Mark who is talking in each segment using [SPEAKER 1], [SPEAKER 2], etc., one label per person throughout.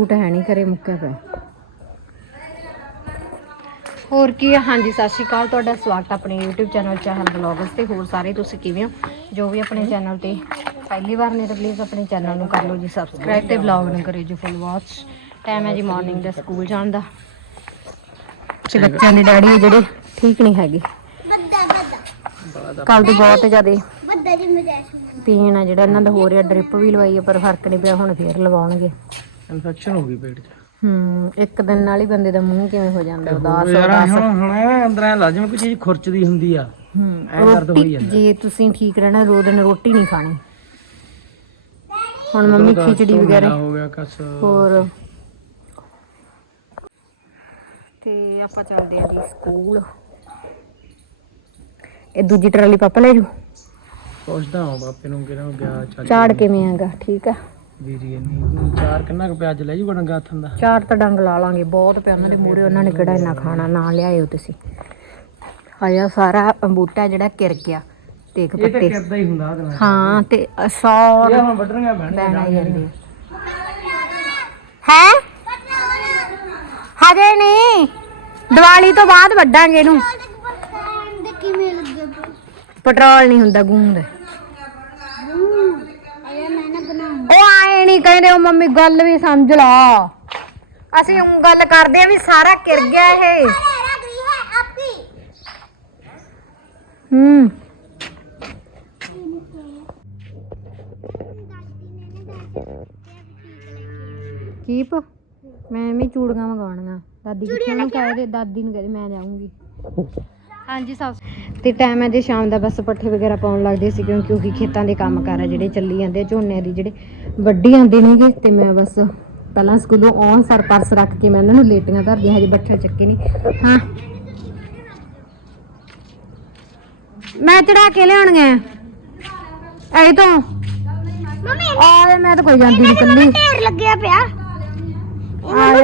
[SPEAKER 1] Suit ਹੈ ਨਹੀਂ ਘਰੇ ਮੁੱਕਿਆ ਪਿਆ। ਹੋਰ ਕੀ ਹੈ ਹਾਂਜੀ ਸਤਿ ਸ਼੍ਰੀ ਅਕਾਲ। ਤੁਹਾਡਾ ਸਵਾਗਤ ਆਪਣੇ YouTube ਚੈਨਲ ਚਾਹਲ ਵਲੌਗਸ ਤੇ। ਹੋਰ ਸਾਰੇ ਤੁਸੀਂ ਕਿਵੇਂ ਹੋ? ਜੋ ਵੀ ਆਪਣੇ ਚੈਨਲ ਤੇ ਪਹਿਲੀ ਵਾਰ ਨੇ ਤਾਂ ਪਲੀਜ਼ ਆਪਣੇ ਚੈਨਲ ਨੂੰ ਕਰ ਲਓ ਜੀ ਸਬਸਕ੍ਰਾਈਬ ਤੇ ਵਲੌਗ ਨੂੰ ਕਰਿਓ ਜੀ ਫੁੱਲ ਵਾਚ ਟਾਈਮ ਹੈ ਜੀ ਮਾਰਨਿੰਗ ਦਾ ਸਕੂਲ ਜਾਣ ਦਾ। ਤੇ ਬੱਚਿਆਂ ਦੇ ਡੈਡੀ ਜਿਹੜੇ ਠੀਕ ਨਹੀਂ ਹੈਗੇ। ਕੱਲ ਦੀ ਬਹੁਤ ਜ਼ਿਆਦਾ
[SPEAKER 2] ਵੱਡਾ ਜੀ ਮਜਾਜ
[SPEAKER 1] ਪੀਣ ਆ ਜਿਹੜਾ ਇਹਨਾਂ ਦਾ। ਹੋ ਰਿਹਾ ਡ੍ਰਿਪ ਵੀ ਲਵਾਈ ਹੈ ਪਰ ਫ਼ਰਕ ਨਹੀਂ ਪਿਆ ਹੁਣ ਫੇਰ ਲਵਾਉਣਗੇ।
[SPEAKER 3] ਇਨਫੈਕਸ਼ਨ ਹੋ ਗਈ ਪੇਟ 'ਚ।
[SPEAKER 1] ਹੂੰ ਇੱਕ ਦਿਨ ਨਾਲ ਹੀ ਬੰਦੇ ਦਾ ਮੂੰਹ ਕਿਵੇਂ ਹੋ ਜਾਂਦਾ ਉਦਾਸ
[SPEAKER 3] ਯਾਰ
[SPEAKER 1] ਉਦਾਸ
[SPEAKER 3] ਹੁਣ ਹੁਣ ਇਹ ਅੰਦਰ ਐ ਲਾਜ਼ਮ ਕੋਈ ਚੀਜ਼ ਖੁਰਚਦੀ ਹੁੰਦੀ ਆ।
[SPEAKER 1] ਹੂੰ
[SPEAKER 3] ਐਂ ਦਰਦ ਹੋਈ
[SPEAKER 1] ਰੋਟੀ
[SPEAKER 3] ਜਾਂਦਾ।
[SPEAKER 1] ਜੇ ਤੁਸੀਂ ਠੀਕ ਰਹਿਣਾ ਰੋਜ਼ ਦਿਨ ਰੋਟੀ ਨਹੀਂ ਖਾਣੀ। ਹੁਣ ਮੰਮੀ
[SPEAKER 3] ਉਹਦਾ
[SPEAKER 1] ਖਿਚੜੀ
[SPEAKER 3] ਝੋਨੇ
[SPEAKER 1] ਵਗੈਰਾ।
[SPEAKER 3] ਹੋ ਗਿਆ ਕਸ।
[SPEAKER 1] ਹੋਰ। ਤੇ ਆਪਾਂ ਚੱਲਦੇ ਆ ਜੀ ਸਕੂਲ। ਇਹ ਦੂਜੀ ਟਰਾਲੀ ਪਾਪਾ ਲੈ ਜੂ
[SPEAKER 3] ਪੁੱਛਦਾ ਹਾਂ ਬਾਪੇ ਨੂੰ ਕਿਹੜਾ ਗਿਆ ਚੱਲ
[SPEAKER 1] ਝਾੜ ਕਿਵੇਂ ਆਂਗਾ ਠੀਕ ਆ?
[SPEAKER 3] ਵੀਰੀ ਨਹੀਂ ਚਾਰ ਕਿੰਨਾ ਕੁ ਪਿਆਜ ਲੈ ਜੂ ਗੜੰਗਾ ਹੱਥਾਂ ਦਾ?
[SPEAKER 1] ਚਾਰ ਤਾਂ ਡੰਗ ਲਾ ਲਾਂਗੇ ਬਹੁਤ ਪਿਆ ਉਹਨਾਂ ਦੇ ਮੂਰੇ ਉਹਨਾਂ ਨੇ ਕਿਹੜਾ ਇੰਨਾ ਖਾਣਾ ਨਾ ਲਿਆਇਓ ਤੁਸੀਂ। ਆਇਆ ਸਾਰਾ ਬੂਟਾ ਜਿਹੜਾ ਕਿਰ ਗਿਆ ਦੇਖ
[SPEAKER 3] ਇਹ ਤਾਂ
[SPEAKER 1] ਪੱਤੇ।
[SPEAKER 3] ਕਿਰਦਾ ਹੀ ਹੁੰਦਾ ਉਹਦੇ ਨਾਲ
[SPEAKER 1] ਹਾਂ ਤੇ ਸਾਰਾ
[SPEAKER 3] ਇਹ ਹੁਣ ਵੱਢਣੀਆਂ ਬਹਿਣ
[SPEAKER 1] ਬੈਣਾ ਜਾਂਦੇ ਹੈ? ਹਜੇ ਨਹੀਂ। ਦੀਵਾਲੀ ਤੋਂ ਬਾਅਦ ਵੱਡਾਂਗੇ ਇਹਨੂੰ।
[SPEAKER 2] ਦੇ ਕਿਵੇਂ ਲੱਗੇ
[SPEAKER 1] ਪੈਟਰੋਲ ਨਹੀਂ ਹੁੰਦਾ ਗੂੰਦ
[SPEAKER 2] ਆਇਆ ਮੈਂ ਨਾ ਬਣਾਉਂ
[SPEAKER 1] ਉਹ ਆਏ ਨਹੀਂ ਕਹਿੰਦੇ ਉਹ ਮੰਮੀ ਗੱਲ ਵੀ ਸਮਝ ਲਾ। ਅਸੀਂ ਉਹ ਗੱਲ ਕਰਦੇ ਆ ਵੀ ਸਾਰਾ ਕਿਰ ਗਿਆ ਇਹ। ਕੀਪ ਮੈਂ ਵੀ ਚੂੜੀਆਂ ਮੰਗਾਉਣੀਆਂ ਦਾਦੀ ਨੂੰ ਕਹਿ ਦੇ ਦਾਦੀ ਨੂੰ ਕਹਿੰਦੇ ਮੈਂ ਜਾਊਂਗੀ ਹਾਂਜੀ ਸਭ ਤੇ ਟਾਈਮ ਹੈ ਜੇ ਸ਼ਾਮ ਦਾ ਬਸ ਪੱਠੇ ਵਗੈਰਾ ਪਾਉਣ ਲੱਗਦੇ ਸੀ ਕਿਉਂਕਿ ਉਹੀ ਖੇਤਾਂ ਦੇ ਕੰਮ ਕਾਰ ਆ ਜਿਹੜੇ ਚੱਲੀ ਜਾਂਦੇ ਝੋਨੇ ਦੀ ਜਿਹੜੇ ਵੱਡੀ ਆਂਦੇ ਨੇਗੇ ਤੇ ਮੈਂ ਬਸ ਪਹਿਲਾਂ ਸਕੂਲੋਂ ਆਉਣ ਸਰ ਪਰਸ ਰੱਖ ਕੇ ਮੈਂ ਇਹਨਾਂ ਨੂੰ ਲੇਟੀਆਂ ਧਰਦੀ ਹਜੇ ਬੱਠੇ ਚੱਕੇ ਨਹੀਂ ਹਾਂ। ਮੈਂ ਚੜਾ ਕੇ ਲਿਆਉਣਗੇ ਐ। ਤੋਂ
[SPEAKER 2] ਮੰਮੀ
[SPEAKER 1] ਆ ਮੈਂ ਤਾਂ ਕੋਈ ਜਾਂਦੀ ਨਹੀਂ ਕੱਲੀ
[SPEAKER 2] ਢੇਰ ਲੱਗਿਆ
[SPEAKER 1] ਪਿਆ।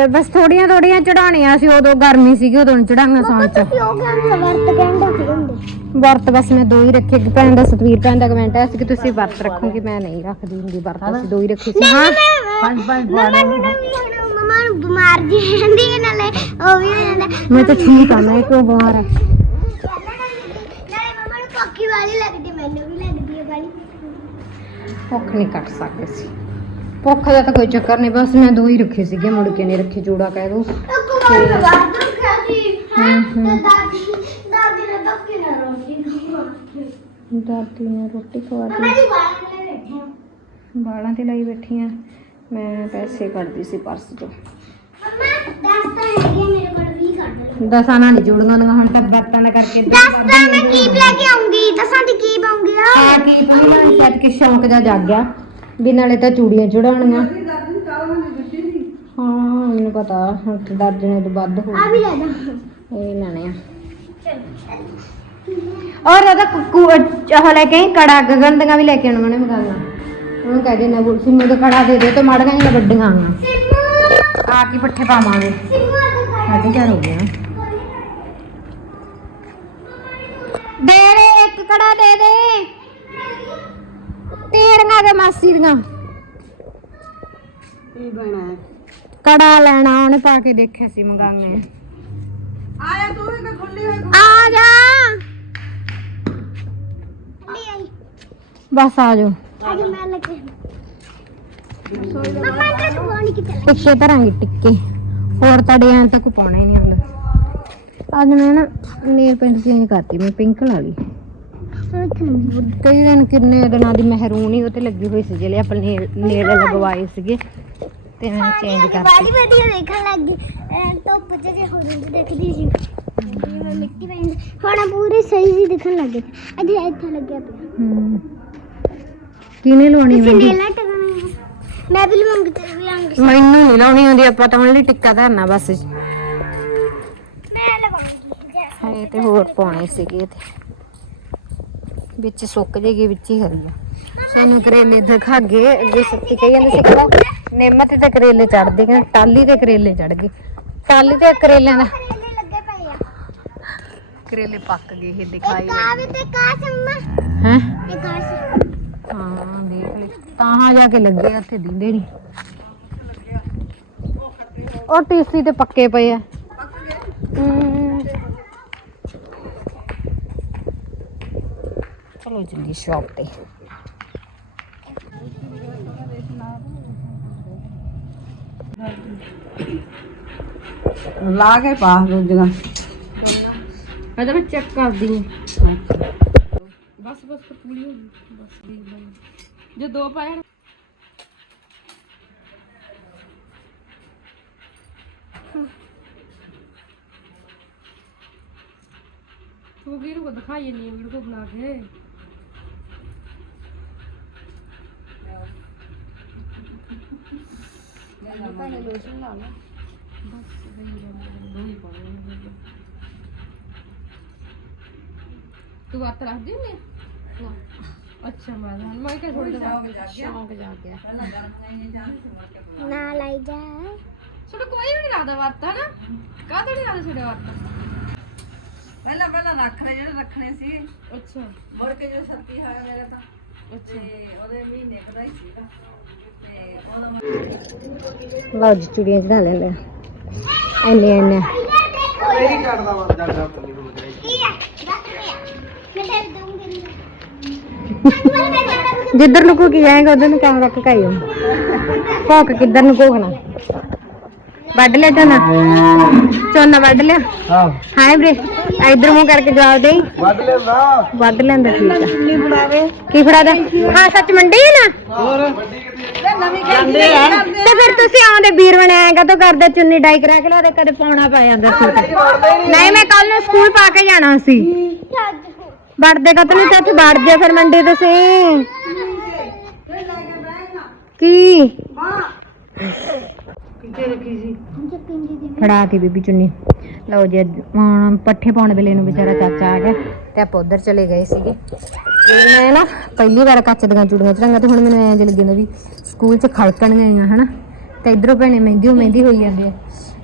[SPEAKER 1] ਬਸ ਥੋੜੀਆਂ ਥੋੜੀਆਂ ਚੜਾਣੀਆਂ ਸੀ ਉਦੋਂ ਗਰਮੀ ਸੀਗੀ ਉਦੋਂ ਚੜਾਈਆਂ ਸੌਂ ਚ
[SPEAKER 2] ਤੁਸੀਂ ਉਹ ਕਹਿੰਦੇ ਵਰਤ ਕਹਿੰਦਾ ਹੁੰਦੇ
[SPEAKER 1] ਵਰਤ ਬਸ ਮੈਂ ਦੋ ਹੀ ਰੱਖੇ ਕਿ ਭੈਣ ਦਾ ਸਤਵੀਰ ਭੈਣ ਦਾ ਕਮੈਂਟ ਆਇਆ ਸੀ ਕਿ ਤੁਸੀਂ ਵਰਤ ਰੱਖੋਗੇ ਮੈਂ ਨਹੀਂ ਰੱਖਦੀ ਹੁੰਦੀ ਵਰਤ ਅਸੀਂ ਦੋ ਹੀ ਰੱਖੇ ਸੀ। ਹਾਂ।
[SPEAKER 3] ਪੰਜ ਪੰਜ
[SPEAKER 2] ਮਮਾ ਨੂੰ ਮਮਾ ਨੂੰ ਬਿਮਾਰ ਜੀ ਰਹਿੰਦੀ ਹੈ ਨਾਲੇ ਉਹ ਵੀ ਹੋ ਜਾਂਦਾ।
[SPEAKER 1] ਮੈਂ ਤਾਂ ਠੀਕ ਆ ਮੈਂ ਕਿਉਂ ਬਾਹਰ ਆ?
[SPEAKER 2] ਨਾਲੇ ਮਮਾ ਨੂੰ ਪੱਕੀ ਵਾਲੀ ਲੱਗਦੀ ਮੈਨੂੰ ਵੀ ਲੱਗਦੀ ਹੈ ਵਾਲੀ
[SPEAKER 1] ਭੁੱਖ ਨਹੀਂ ਕੱਟ ਸਕਦੇ ਸੀ ਭੁੱਖ ਦਾ ਤਾਂ ਕੋਈ ਚੱਕਰ ਨਹੀਂ ਬਸ ਮੈਂ ਦੋ ਹੀ ਰੱਖੇ ਸੀਗੇ ਮੁੜ ਕੇ ਨਹੀਂ ਰੱਖੇ ਜੋੜਾ ਕਹਿ ਦੋ।
[SPEAKER 2] ਇੱਕ ਵਾਰ ਬਾਹਰ ਰੱਖਿਆ ਸੀ। ਹਾਂ
[SPEAKER 1] ਹੂੰ, ਹੂੰ।
[SPEAKER 2] ਤੇ ਦਾਦੀ ਦਾਦੀ ਨੇ ਨਾਲ ਰੋਟੀ ਖਵਾਈ
[SPEAKER 1] ਦਾਦੀ ਨੇ ਰੋਟੀ ਬਾਲਾਂ ਤੇ ਲਾਈ ਬੈਠੀ ਆ। ਮੈਂ ਪੈਸੇ ਕੱਢਦੀ ਸੀ ਪਰਸ
[SPEAKER 2] ਮਮਾ ਤਾਂ ਹੈਗੇ ਮੇਰੇ ਕੋਲ 20 ਕੱਢ ਲਓ।
[SPEAKER 1] ਦਸਾਂ ਨਾਲ ਨਹੀਂ ਜੁੜੀਆਂ ਹੁੰਦੀਆਂ ਹੁਣ ਤਾਂ ਵਰਤਾਂ ਦਾ ਕਰਕੇ
[SPEAKER 2] ਦਸ ਤਾਂ ਮੈਂ ਕੀ ਲੈ ਕੇ ਆਉਂਗੀ? ਦਸਾਂ ਦੀ ਕੀ ਪਾਉਂਗੀ ਆ?
[SPEAKER 1] ਆ ਕੀ ਪਹਿਲਾਂ ਸੱਚ ਕੇ ਸ਼ੌਂਕ ਜਾ ਜਾਗ ਗਿਆ। ਵੀ ਨਾਲੇ ਤਾਂ ਚੂੜੀਆਂ ਚੜਾਉਣੀਆਂ। ਹਾਂ ਮੈਨੂੰ ਪਤਾ ਹੁਣ ਤਾਂ ਦਰਜਨੇ ਤੋਂ ਵੱਧ ਹੋ
[SPEAKER 2] ਆ ਵੀ ਲੈ ਦਾ
[SPEAKER 1] ਇਹ ਲੈਣੇ ਆ। ਔਰ ਉਹਦਾ ਕੁੱਕੂ ਉਹ ਲੈ ਕੇ ਆਈ ਕੜਾ ਗਗਨ ਦੀਆਂ ਵੀ ਲੈ ਕੇ ਆਉਣਾ ਨੇ ਮਗਾਉਣਾ ਉਹਨੂੰ ਕਹਿ ਦੇ ਨਾ ਬੁਲ ਸਿੰਮੂ ਦਾ ਕੜਾ ਦੇ ਦੇ ਤੇ ਮਾੜੀਆਂ ਜਿਹੀਆਂ ਵੱਡੀਆਂ ਆਉਣਾ
[SPEAKER 2] ਸਿੰਮੂ!
[SPEAKER 1] ਆ ਕੀ ਪੱਠੇ ਪਾਵਾਂਗੇ?
[SPEAKER 2] ਸਿੰਮੂ ਆ
[SPEAKER 1] ਸਾਢੇ ਚਾਰ ਹੋ ਗਿਆ ਦੇ ਦੇ ਇੱਕ ਕੜਾ ਦੇ ਦੇ। ਤੇਰੀਆਂ ਦੇ ਮਾਸੀ ਦੀਆਂ।
[SPEAKER 3] ਕੀ ਬਣਾ?
[SPEAKER 1] ਕੜਾ ਲੈਣਾ ਉਹਨੇ ਪਾ ਕੇ ਦੇਖਿਆ ਸੀ ਮੰਗਾਂਗੇ।
[SPEAKER 3] ਆਇਆ ਤੂੰ ਵੀ ਖੁੱਲੀ ਹੋਈ
[SPEAKER 1] ਆ ਜਾ। ਬਸ ਆ ਜਾਓ।
[SPEAKER 2] ਅੱਜ ਮੈਂ ਲੱਗੇ ਮਮਾ ਤੇ ਤੂੰ ਪਾਣੀ ਕਿੱਥੇ
[SPEAKER 1] ਟਿੱਕੇ ਧਰਾਂਗੇ ਟਿੱਕੇ। ਹੋਰ ਤੁਹਾਡੇ ਐਂ ਤੱਕ ਪਾਉਣਾ ਹੀ ਨਹੀਂ ਹੁੰਦਾ ਅੱਜ ਮੈਂ ਨਾ ਨੇਲ ਪੈਂਟ ਚੇਂਜ ਕਰਤੀ ਮੈਂ ਪਿੰਕ ਲਾ ਲਈ ਕਈ ਦਿਨ ਕਿੰਨੇ ਦਿਨਾਂ ਦੀ ਮਹਿਰੂਨ ਹੀ ਉਹ ਤੇ ਲੱਗੀ ਹੋਈ ਸੀ ਜਿਹੜੇ ਆਪਾਂ ਨੇਲ ਨੇਲ ਲਗਵਾਏ ਸੀਗੇ ਤੇ ਮੈਂ ਚੇਂਜ
[SPEAKER 2] ਬਾਲੀ
[SPEAKER 1] ਕਰਤੀ।
[SPEAKER 2] ਵੀਡੀਓ ਦੇਖਣ ਲੱਗ ਗਈ। ਧੁੱਪ ਚ ਜੇ ਹੋ ਜਾਂਦੀ ਦੇਖਦੀ ਸੀ। ਮਿੱਟੀ ਪੈਂਦੀ ਹੁਣ ਪੂਰੀ ਸਹੀ ਜੀ ਦਿਖਣ ਲੱਗ ਗਈ। ਅੱਜ ਇੱਥੇ ਲੱਗਿਆ ਪਿਆ।
[SPEAKER 1] ਹੂੰ। ਕਿਹਨੇ ਲਾਉਣੀ
[SPEAKER 2] ਤੁਸੀਂ ਨੇਲਾ ਮੈਂ ਵੀ ਲਵਾਂਗੀ ਤੇ ਵੀ ਆਂਗੀ
[SPEAKER 1] ਮੈਨੂੰ ਨਹੀਂ ਲਾਉਣੀ ਹੁੰਦੀ ਆਪਾਂ ਤਾਂ only ਟਿੱਕਾ ਧਰਨਾ ਬਸ।
[SPEAKER 2] ਮੈਂ ਲਵਾਂਗੀ।
[SPEAKER 1] ਹਾਏ ਤੇ ਹੋਰ ਪਾਉਣੇ ਸੀਗੇ ਤੇ ਵਿੱਚ ਸੁੱਕ ਜੇਗੀ, ਵਿੱਚ ਹੀ ਹਰੀ ਆ। ਸਾਨੂੰ ਕਰੇਲੇ ਦਿਖਾ ਗਏ ਅੱਗੇ ਸੱਤੀ ਕਹੀ ਜਾਂਦੇ ਸੀ ਕਿਹੜਾ ਨਿੰਮ ਤੇ ਕਰੇਲੇ ਚੜਦੇ ਕਹਿੰਦੇ ਟਾਲੀ ਤੇ ਕਰੇਲੇ ਚੜ ਗਏ। ਟਾਲੀ ਤੇ ਕਰੇਲਿਆਂ ਦਾ
[SPEAKER 2] ਕਰੇਲੇ
[SPEAKER 1] ਪੱਕ ਗਏ ਇਹ ਦਿਖਾਈ ਹੈ? ਹਾਂ, ਦੇਖ ਲੈ ਤਾਂ ਜਾ ਕੇ ਲੱਗੇ ਉੱਥੇ ਦਿੰਦੇ ਨਹੀਂ ਉਹ ਟੀਸੀ ਤੇ ਪੱਕੇ ਪਏ ਆ। ਹਮ। ਚਲੋ ਜਲਦੀ ਸ਼ਾਪ ਤੇ
[SPEAKER 4] ਲਾ ਕੇ ਪਾ ਦੂਜੀਆਂ
[SPEAKER 1] ਮੈਂ ਤਾਂ ਚੈੱਕ ਕਰਦੀ ਹਾਂ
[SPEAKER 5] ਬਸ ਬਸ ਪੂਰੀ ਹੋ ਗਈ ਬਸ ਦੇਖ ਲਾਂਗੇ ਜੇ ਦੋ ਪਾਏ ਨਾ ਤੂੰ ਵੀਰ ਕੋ ਦਿਖਾਈ ਨਹੀਂ ਵੀਡੀਓ ਬਣਾ ਕੇ ਤੂੰ ਵਾਤ ਰੱਖ ਦੀ ਮੈਂ ਅੱਛਾ ਮੈਂ ਤਾਂ ਮੈਂ ਕਿਹਾ ਥੋੜੀ ਜਿਹਾ ਸ਼ੌਂਕ ਜਾ ਗਿਆ।
[SPEAKER 2] ਨਾ ਲਾਈ ਜਾ।
[SPEAKER 5] ਛੋਟਾ ਕੋਈ ਵੀ ਨਹੀਂ ਰੱਖਦਾ ਵਾਤ ਨਾ ਕਾਹਦੇ ਨਹੀਂ ਰੱਖਦਾ ਛੋਟੇ ਵਾਤ
[SPEAKER 4] ਪਹਿਲਾਂ ਪਹਿਲਾਂ ਰੱਖਣੇ ਜਿਹੜੇ ਰੱਖਣੇ ਸੀ।
[SPEAKER 5] ਅੱਛਾ।
[SPEAKER 4] ਮੁੜ ਕੇ ਜੋ ਸੱਤੀ ਹੋਇਆ ਮੇਰੇ ਤਾਂ।
[SPEAKER 5] ਅੱਛਾ।
[SPEAKER 4] ਉਹਦੇ ਮਹੀਨੇ ਕਦਾਈ ਸੀਗਾ
[SPEAKER 1] ਲਓ ਜੀ, ਚੁੜੀਆਂ ਚੜਾ ਲੈ ਲੈ ਐਨੇ ਐਨੇ।
[SPEAKER 5] ਮੇਰੀ ਕੱਢਦਾ ਵਾ ਜੱਗਾ ਪੱਲੀ ਨੂੰ
[SPEAKER 1] ਜਿੱਧਰ ਨੂੰ ਕੋ ਕੀ ਜਾਏਗਾ ਉਧਰ ਨੂੰ ਕੈਮਰਾ ਕਕਾਈਓ ਭੌਕ ਕਿੱਧਰ ਨੂੰ ਕੋਖਣਾ ਵੱਢ ਲਿਆ ਝੋਨਾ? ਝੋਨਾ ਵੱਢ ਲਿਆ?
[SPEAKER 5] ਹਾਂ।
[SPEAKER 1] ਹਾਏ ਵੀਰੇ ਇਧਰ ਮੂੰਹ ਕਰਕੇ ਜਵਾਬ ਦੇ।
[SPEAKER 5] ਵੱਢ ਲੈਂਦਾ।
[SPEAKER 1] ਵੱਢ ਲੈਂਦਾ ਠੀਕ ਆ। ਕੀ ਫੜਾਦਾ? ਹਾਂ ਸੱਚ ਮੰਡੀ ਹੈ ਨਾ?
[SPEAKER 5] ਹੋਰ?
[SPEAKER 1] ਤੇ ਫਿਰ ਤੁਸੀਂ ਆਉਂਦੇ ਵੀਰ ਬਣਾਇਆ ਕਦੋਂ ਕਰਦੇ? ਚੁੰਨੀ ਡਾਈ ਕਰਾ ਕੇ ਲਿਆਦੇ ਕਦੇ ਪਾਉਣਾ ਪੈ ਜਾਂਦਾ ਸੂਟ ਨਹੀਂ ਮੈਂ ਕੱਲ ਨੂੰ ਸਕੂਲ ਪਾ ਕੇ ਜਾਣਾ ਸੀ। ਵੜਦੇ ਕਦ ਨੂੰ ਚਾਚੂ ਵੜ ਜਾ ਫਿਰ ਮੰਡੀ ਤੁਸੀਂ। ਕੀ ਫੜਾ ਕੇ ਬੀਬੀ ਚੁੰਨੀ। ਲਓ ਜੀ ਅੱਜ ਹੁਣ ਪੱਠੇ ਪਾਉਣ ਵੇਲੇ ਨੂੰ ਵਿਚਾਰਾ ਚਾਚਾ ਆ ਗਿਆ ਤੇ ਆਪਾਂ ਉਧਰ ਚਲੇ ਗਏ ਸੀਗੇ। ਤੇ ਮੈਂ ਨਾ ਪਹਿਲੀ ਵਾਰ ਕੱਚ ਦੀਆਂ ਚੂੜੀਆਂ ਚੜਾਂਗਾ ਤੇ ਹੁਣ ਮੈਨੂੰ ਐਂ ਜਿਹਾ ਲੱਗੀ ਜਾਂਦਾ ਵੀ ਸਕੂਲ 'ਚ ਖੜਕਣ ਗਈਆਂ ਹਨਾ? ਤੇ ਇਧਰੋਂ ਭੈਣੇ ਮਹਿੰਦੀ ਉਹ ਮਹਿੰਦੀ ਹੋਈ ਜਾਂਦੀ ਹੈ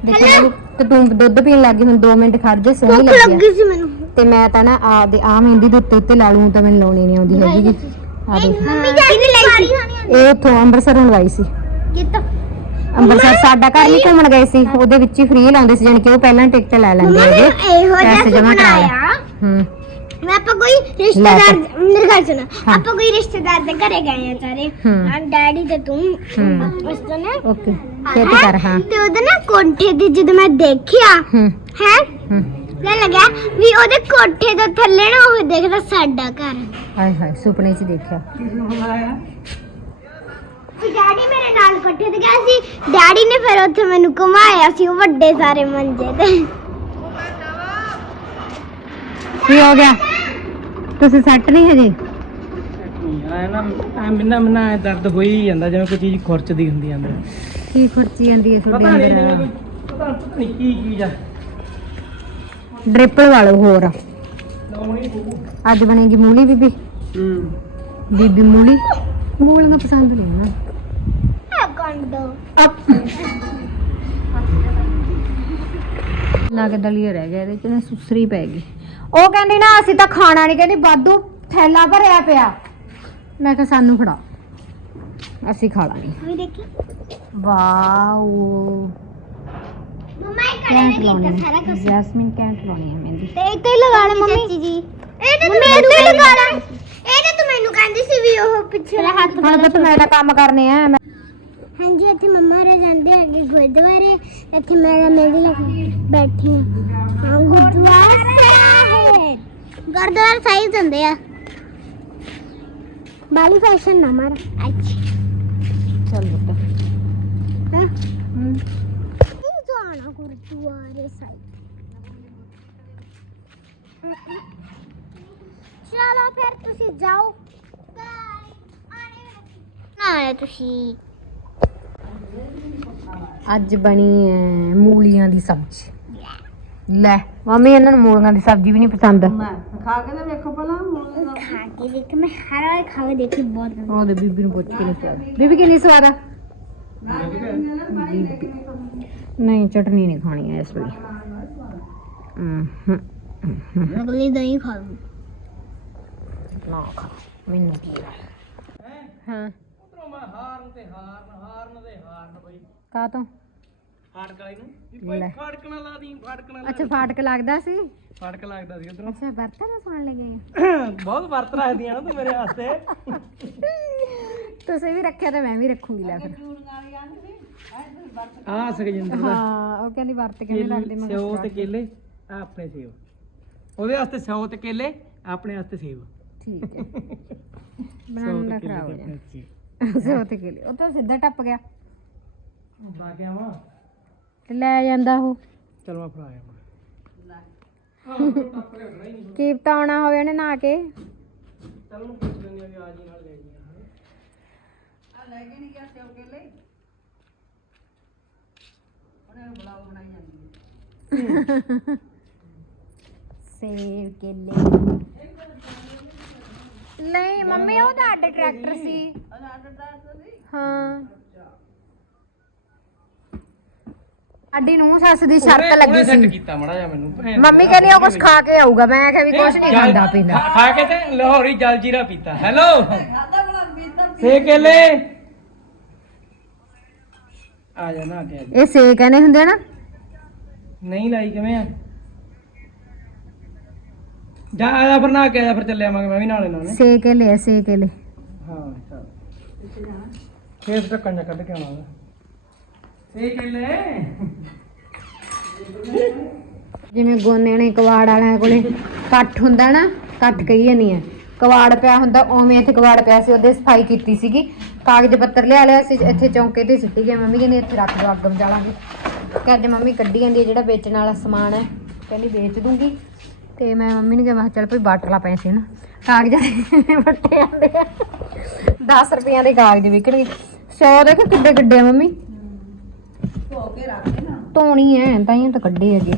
[SPEAKER 1] ਦੇਖੋ ਮੈਨੂੰ ਤੇ ਤੂੰ ਦੁੱਧ ਪੀਣ ਲੱਗੀ ਹੁਣ 2 ਮਿੰਟ ਖੜ ਜੇ ਸੋਹਣੀ ਲੱਗੀ ਆ।
[SPEAKER 2] ਲੱਗੀ ਸੀ ਮੈਨੂੰ।
[SPEAKER 1] ਤੇ ਮੈਂ ਤਾਂ ਨਾ ਆ ਦੇ ਆ ਮਹਿੰਦੀ ਦੇ ਉੱਤੇ ਉੱਤੇ ਲਾ ਲੂੰ ਤਾਂ ਮੈਨੂੰ ਲਾਉਣੀ ਨਹੀਂ ਆਉਂਦੀ ਹੈਗੀ। ਗੀ। ਆ ਦੇਖ।
[SPEAKER 2] ਮੰਮੀ ਕਿਹਨੇ ਲਈ ਸੀ
[SPEAKER 1] ਇਹ ਉੱਥੋਂ ਅੰਮ੍ਰਿਤਸਰੋਂ ਲਵਾਈ ਸੀ।
[SPEAKER 2] ਕਿਤਾ
[SPEAKER 1] ਅੰਮ੍ਰਿਤਸਰ ਸਾਡਾ ਘਰ ਨਹੀਂ ਘੁੰਮਣ ਗਏ ਸੀ ਉਹਦੇ ਵਿੱਚ ਹੀ ਫ੍ਰੀ ਲਾਉਂਦੇ ਸੀ ਕਿ ਉਹ ਪਹਿਲਾਂ ਟਿਕਟ ਲੈ ਲੈਂਦੇ
[SPEAKER 2] ਮੰਮਾ ਇਹੋ ਜਿਹਾ
[SPEAKER 1] ਪੈਸੇ ਜਮ੍ਹਾਂ
[SPEAKER 2] ਸੁਪਨਾ
[SPEAKER 1] ਕਰਾਏ।
[SPEAKER 2] ਆਇਆ
[SPEAKER 1] ਹੂੰ।
[SPEAKER 2] ਮੈਂ ਆਪਾਂ ਕੋਈ ਰਿਸ਼ਤੇਦਾਰ ਮੇਰੇ ਘਰ ਸੁਣਾ
[SPEAKER 1] ਹਾਂ।
[SPEAKER 2] ਆਪਾਂ ਕੋਈ ਰਿਸ਼ਤੇਦਾਰ ਦੇ ਘਰੇ ਗਏ ਆ ਸਾਰੇ।
[SPEAKER 1] ਹੂੰ।
[SPEAKER 2] ਹਾਂ ਡੈਡੀ ਤੇ ਤੂੰ। ਉਸ ਤੋਂ ਨਾ
[SPEAKER 1] ਓਕੇ। ਛੇਤੀ ਕਰ ਹਾਂ।
[SPEAKER 2] ਤੇ ਉਹਦੇ ਨਾ ਕੋਠੇ ਤੇ ਜਦੋਂ ਮੈਂ ਦੇਖਿਆ
[SPEAKER 1] ਹੂੰ।
[SPEAKER 2] ਹੈ?
[SPEAKER 1] ਹੂੰ।
[SPEAKER 2] ਲੈ ਲੱਗਿਆ ਵੀ ਉਹਦੇ ਕੋਠੇ ਤੋਂ ਥੱਲੇ ਨਾ ਉਹ ਦੇਖਦਾ ਸਾਡਾ ਘਰ।
[SPEAKER 1] ਹਾਏ ਹਾਏ ਸੁਪਨੇ 'ਚ ਦੇਖਿਆ।
[SPEAKER 2] ਤੇ ਡੈਡੀ ਮੇਰੇ ਨਾਲ ਕੋਠੇ ਤੇ ਗਿਆ ਸੀ। ਡੈਡੀ ਨੇ ਫਿਰ ਉੱਥੇ ਮੈਨੂੰ ਘੁਮਾਇਆ ਸੀ ਉਹ ਵੱਡੇ ਸਾਰੇ ਮੰਜੇ ਤੇ।
[SPEAKER 1] ਕੀ ਹੋ ਗਿਆ? ਤੁਸੀਂ ਸੈੱਟ ਨਹੀਂ ਹਜੇ?
[SPEAKER 5] ਐ ਨਾ ਐ ਮਿੰਨਾ ਮਿੰਨਾ ਐਂ ਦਰਦ ਹੋ ਹੀ ਜਾਂਦਾ ਜਿਵੇਂ ਕੋਈ ਚੀਜ਼ ਖੁਰਚਦੀ ਹੁੰਦੀ ਅੰਦਰ।
[SPEAKER 1] ਕੀ ਖੁਰਚੀ ਜਾਂਦੀ ਹੈ
[SPEAKER 5] ਪਤਾ
[SPEAKER 1] ਤੁਹਾਡੇ
[SPEAKER 5] ਨਹੀਂ ਜਿਵੇਂ
[SPEAKER 1] ਅੰਦਰ?
[SPEAKER 5] ਕੋਈ ਪਤਾ ਪਤਾ ਨਹੀਂ ਕੀ ਚੀਜ਼ ਆ।
[SPEAKER 1] ਡ੍ਰਿਪਲ ਵਾਲੋ ਹੋਰ।
[SPEAKER 5] ਲਾਉਣੀ ਪਊ।
[SPEAKER 1] ਅੱਜ ਬਣੇਗੀ ਮੂਲੀ ਬੀਬੀ।
[SPEAKER 5] ਹੂੰ।
[SPEAKER 1] ਬੀਬੀ ਮੂਲੀ? ਮੂਲੀਆਂ ਪਸੰਦ ਨਹੀਂ ਨਾ।
[SPEAKER 2] ਆ ਕੰਡੋ
[SPEAKER 1] ਲਾ ਕੇ ਦਲੀਆ ਰਹਿ ਗਿਆ ਇਹਦੇ ਚ ਨਾ ਸੁਸਰੀ ਪੈ ਗਈ। ਉਹ ਕਹਿੰਦੀ ਨਾ ਅਸੀਂ ਤਾਂ ਖਾਣਾ ਨਹੀਂ ਕਹਿੰਦੀ ਵਾਧੂ ਥੈਲਾ ਭਰਿਆ ਪਿਆ। ਮੈਂ ਕਿਹਾ ਸਾਨੂੰ ਫੜਾ ਅਸੀਂ ਖਾ ਲਾਂਗੇ।
[SPEAKER 2] ਵੀ ਦੇਖੀ।
[SPEAKER 1] ਵਾਓ।
[SPEAKER 2] ਮਮਾ ਇਹ
[SPEAKER 1] ਕੈਂਟ
[SPEAKER 2] ਕਰੇ
[SPEAKER 1] ਲਾਉਣੀ।
[SPEAKER 2] ਸਾਰਾ
[SPEAKER 1] ਹੈ
[SPEAKER 2] ਕੁਝ
[SPEAKER 1] ਜੈਸਮੀਨ ਕੈਂਟ ਲਾਉਣੀ ਹੈ ਮਹਿੰਦੀ।
[SPEAKER 2] ਤੇ ਇੱਥੇ ਹੀ ਲਗਾ ਲੈ ਮੰਮੀ। ਚਾਚੀ ਜੀ। ਇਹ ਤਾਂ ਤੂੰ ਮੈਨੂੰ ਲਗਾ ਲੈ। ਇਹ ਤਾਂ ਤੂੰ ਮੈਨੂੰ ਕਹਿੰਦੀ ਸੀ ਵੀ ਉਹ ਪਿੱਛੇ ਹੱਥ
[SPEAKER 1] ਮੈਂ ਤਾਂ ਕੰਮ ਕਰਨੇ ਆ ਮੈਂ
[SPEAKER 2] ਹਾਂਜੀ ਇੱਥੇ ਮੰਮਾ ਰੇ ਜਾਂਦੇ ਹੈਗੇ ਗੁਰਦੁਆਰੇ। ਇੱਥੇ ਮੈਂ ਮੇਰੀ ਲੱਗ ਬੈਠੀ ਹਾਂ। ਗੁਰਦੁਆਰਾ ਸਾਹਿਬ। ਗੁਰਦੁਆਰਾ ਸਾਹਿਬ ਜਾਂਦੇ ਆ। ਬਾਲੀ ਫੈਸ਼ਨ ਨਾ ਮਾਰ। ਅੱਛਾ।
[SPEAKER 1] ਚੱਲ ਪੁੱਤ।
[SPEAKER 2] ਹਾਂ।
[SPEAKER 1] ਹਮ।
[SPEAKER 2] ਇਹ ਜਾਣਾ ਗੁਰਦੁਆਰੇ ਸਾਹਿਬ। ਚਲੋ ਫਿਰ ਤੁਸੀਂ ਜਾਓ। ਨਾ ਤੁਸੀਂ।
[SPEAKER 1] ਅੱਜ ਬਣੀ ਹੈ ਮੂਲੀਆਂ ਦੀ ਸਬਜ਼ੀ। ਲੈ ਮੰਮੀ ਇਹਨਾਂ ਨੂੰ ਮੂਲੀਆਂ ਦੀ ਸਬਜ਼ੀ ਵੀ ਨਹੀਂ ਪਸੰਦ।
[SPEAKER 4] ਖਾ ਕੇ ਤਾਂ ਵੇਖੋ ਪਹਿਲਾਂ
[SPEAKER 2] ਖਾ ਕੇ ਦੇਖ ਮੈਂ ਹਰ ਵਾਰ ਖਾ ਕੇ ਦੇਖੀ ਬਹੁਤ
[SPEAKER 1] ਉਹਦੇ ਬੀਬੀ ਨੂੰ ਪੁੱਛ ਕੇ ਨਹੀਂ ਸਵਾਦ। ਬੀਬੀ ਕਿੰਨੀ ਸਵਾਦ ਆ? ਨਹੀਂ ਚਟਨੀ ਨਹੀਂ ਖਾਣੀ ਹੈ ਇਸ ਵੇਲੇ ਹਮ, ਹਮ,
[SPEAKER 2] ਦਹੀਂ ਖਾ ਲੂੰ
[SPEAKER 1] ਨਾ ਖਾ ਮੈਨੂੰ ਕੀ। ਹਾਂ।
[SPEAKER 5] ਮੈਂ ਹਾਰਨ ਤੇ ਹਾਰਨ ਹਾਰਨ ਤੇ ਹਾਰਨ ਬਈ।
[SPEAKER 1] ਕਾ ਤੋਂ
[SPEAKER 3] ਫਾਟਕ ਵਾਲੀ ਨੂੰ ਵੀ ਭਾਈ
[SPEAKER 1] ਲੈ।
[SPEAKER 3] ਫਾਟਕ ਨਾ ਲਾ ਦੀ ਫਾਟਕ ਨਾ ਲਾ
[SPEAKER 1] ਅੱਛਾ ਫਾਟਕ ਲੱਗਦਾ ਸੀ?
[SPEAKER 3] ਫਾਟਕ ਲੱਗਦਾ ਸੀ ਉਧਰੋਂ।
[SPEAKER 1] ਅੱਛਾ ਬਰਤਨ ਦਾ ਸੌਣ ਲੱਗੇ।
[SPEAKER 3] ਬਹੁਤ ਵਰਤ ਰੱਖਦੀਆਂ ਨਾ ਤੂੰ ਮੇਰੇ ਵਾਸਤੇ।
[SPEAKER 1] ਤੁਸੀਂ ਵੀ ਰੱਖਿਆ ਤਾਂ ਮੈਂ ਵੀ ਰੱਖੂੰਗੀ ਲੈ ਫਿਰ।
[SPEAKER 3] ਆ ਸਖਜਿੰਦਰ ਦਾ
[SPEAKER 1] ਹਾਂ ਉਹ ਕਹਿੰਦੀ ਵਰਤ ਕੇ ਨਹੀਂ ਰੱਖਦੇ ਮੈਂ
[SPEAKER 3] ਸਿਓ ਤੇ ਕੇਲੇ ਆਪਣੇ ਸੇਬ ਉਹਦੇ ਵਾਸਤੇ ਸਿਓ ਤੇ ਕੇਲੇ ਆਪਣੇ ਵਾਸਤੇ ਸੇਬ।
[SPEAKER 1] ਠੀਕ ਹੈ। ਬਣਾਉਣ ਦਾ ਖਰਾਬ ਹੋ ਜਾਣਾ। ਸਿਓ ਤੇ ਕਿਲੇ ਉਹ ਤਾਂ ਸਿੱਧਾ ਟੱਪ ਗਿਆ।
[SPEAKER 3] ਲਾ ਕੇ ਆਵਾਂ?
[SPEAKER 1] ਤੇ ਲੈ ਜਾਂਦਾ ਉਹ।
[SPEAKER 3] ਚਲ ਮੈਂ ਫੜਾ ਆਵਾਂ
[SPEAKER 1] ਕੀਪਤਾ ਆਉਣਾ ਹੋਵੇ ਉਹਨੇ ਨਾ ਕੇ।
[SPEAKER 3] ਚਲ ਨੂੰ ਪੁੱਛ ਲੈਂਦੇ ਆ ਵੀ ਆ ਜੀ ਨਾਲ ਲੈ ਜੀਆਂ
[SPEAKER 4] ਆ ਲੈ ਕੇ ਨਹੀਂ ਗਿਆ ਸਿਓ ਕੇ ਲਈ ਉਹਨੇ ਬਲਾਉ ਬਣਾਈ ਜਾਂਦੀ ਹੈ।
[SPEAKER 1] ਸੇਬ ਕੇਲੇ। ਨਹੀਂ ਮੰਮੀ ਉਹ ਤਾਂ ਅੱਡ ਟਰੈਕਟਰ ਸੀ। ਹਾਂ। ਸਾਡੀ ਨੂੰ ਸੱਸ ਦੀ ਸ਼ਰਤ ਲੱਗੀ
[SPEAKER 3] ਸੈੱਟ
[SPEAKER 1] ਸੀ।
[SPEAKER 3] ਕੀਤਾ ਮੜਾ ਜਾ ਮੈਨੂੰ ਭੈਣ
[SPEAKER 1] ਮੰਮੀ ਕਹਿੰਦੀ ਉਹ ਕੁਝ ਖਾ ਕੇ ਆਊਗਾ। ਮੈਂ ਕਿਹਾ ਵੀ ਕੁਝ ਨਹੀਂ ਖਾਂਦਾ ਪੀਂਦਾ।
[SPEAKER 3] ਖਾ- ਖਾ ਕੇ ਤੇ ਲਾਹੌਰੀ ਜਲ ਜੀਰਾ ਪੀਤਾ। ਹੈਲੋ
[SPEAKER 4] ਖਾਦਾ ਬਣਾ ਪੀਤਾ
[SPEAKER 3] ਸੇ ਕੇਲੇ ਆ ਜਾ ਨਾ ਕੇ
[SPEAKER 1] ਇਹ ਸੇ ਕਹਿੰਦੇ ਹੁੰਦੇ ਆ ਨਾ।
[SPEAKER 3] ਨਹੀਂ ਲਾਈ ਕਿਵੇਂ ਆ? ਜਾ ਆ ਜਾ ਫਿਰ ਨਾ ਕੇ ਆ ਜਾ ਫਿਰ ਚੱਲੇ ਆਵਾਂਗੇ ਮੈਂ ਵੀ ਨਾਲੇ ਨਾਲ ਨੇ।
[SPEAKER 1] ਸੇ ਕੇ ਲੈ ਸੇ ਕੇ ਲੈ
[SPEAKER 3] ਹਾਂ ਚੱਲ। ਜਾ ਕੱਢ ਕੇ ਆਉਣਾ ਸੇ ਕੇਲੇ
[SPEAKER 1] ਜਿਵੇਂ ਗੋਨੇ ਨੇ ਕਵਾੜ ਵਾਲਿਆਂ ਕੋਲੇ ਕੱਠ ਹੁੰਦਾ ਨਾ ਕੱਠ ਕਹੀਏ ਨਹੀਂ ਹੈ ਕਵਾੜ ਪਿਆ ਹੁੰਦਾ ਉਵੇਂ ਇੱਥੇ ਕਵਾੜ ਪਿਆ ਸੀ ਉਹਦੇ ਸਫ਼ਾਈ ਕੀਤੀ ਸੀਗੀ। ਕਾਗਜ਼ ਪੱਤਰ ਲਿਆ ਲਿਆ ਸੀ ਇੱਥੇ ਚੌਂਕੇ ਤੇ ਸਿੱਟੀ ਗਏ ਮੰਮੀ ਕਹਿੰਦੀ ਇੱਥੇ ਰੱਖ ਦੋ ਅੱਗ ਮਜਾਲਾਂਗੇ ਕਿ ਅੱਜ ਮੰਮੀ ਕੱਢੀ ਜਾਂਦੀ ਹੈ ਜਿਹੜਾ ਵੇਚਣ ਵਾਲਾ ਸਮਾਨ ਹੈ ਕਹਿੰਦੀ ਵੇਚ ਦੂੰਗੀ। ਤੇ ਮੈਂ ਮੰਮੀ ਨੂੰ ਕਿਹਾ ਮੈਂ ਕਿਹਾ ਚੱਲ ਭਈ ਬਾਟ ਲਾ ਪੈਸੇ ਨਾ ਕਾਗਜ਼ਾਂ ਦੇ ਵੱਟੇ ਆਂਦੇ ਆ। 10 ਰੁਪਈਆਂ ਦੇ ਕਾਗਜ਼ ਵਿਕਣਗੇ 100 ਦੇਖੋ ਕਿੱਡੇ ਕਿੱਡੇ ਆ ਮੰਮੀ?
[SPEAKER 4] ਧੋ ਕੇ ਰੱਖ ਦੇ ਨਾ
[SPEAKER 1] ਧੋਣੀ ਐ ਤਾਂ ਹੀ ਤਾਂ ਕੱਢੇ ਹੈਗੇ।